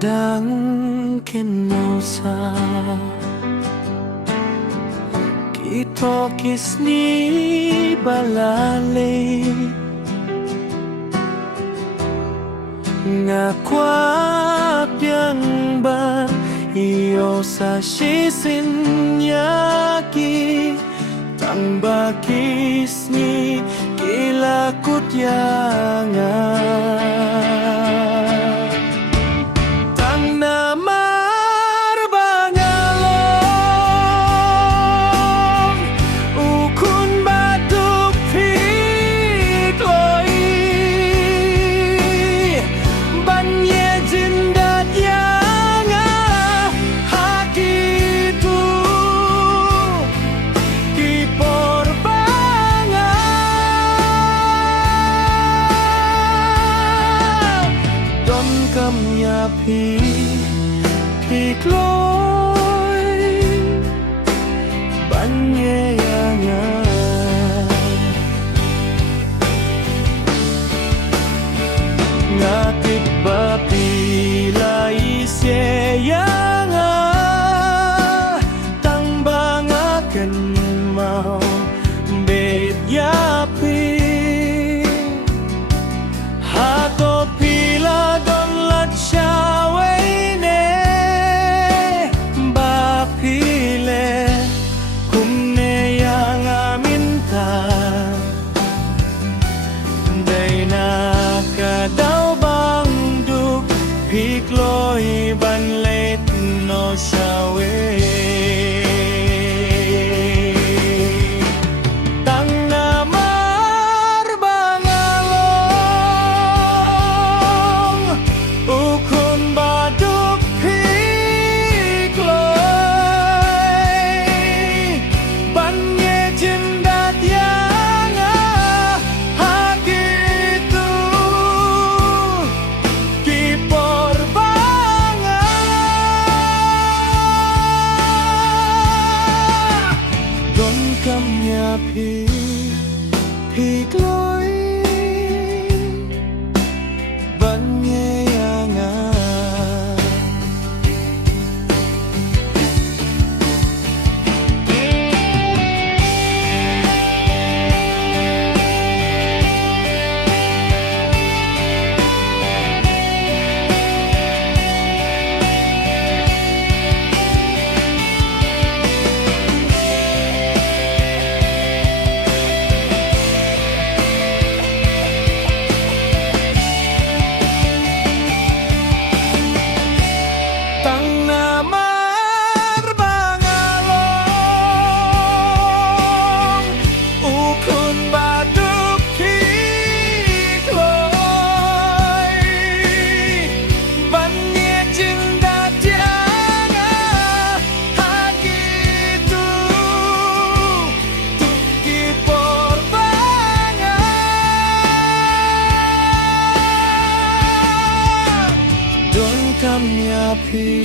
dang kenosa kito kisni balale nga kwapiang ban iyo sa shisinyaki tamba kisni kilakut yanga pi kloi banye yanga ngatip bapila isye yanga tang bangaken mau bet yapi hato pila don lat Pikloi ban let no shawe tang namar bangalong ukun baduk pikloi ban ye jindat yanga hakitu kipo pi kloi banye yanga pi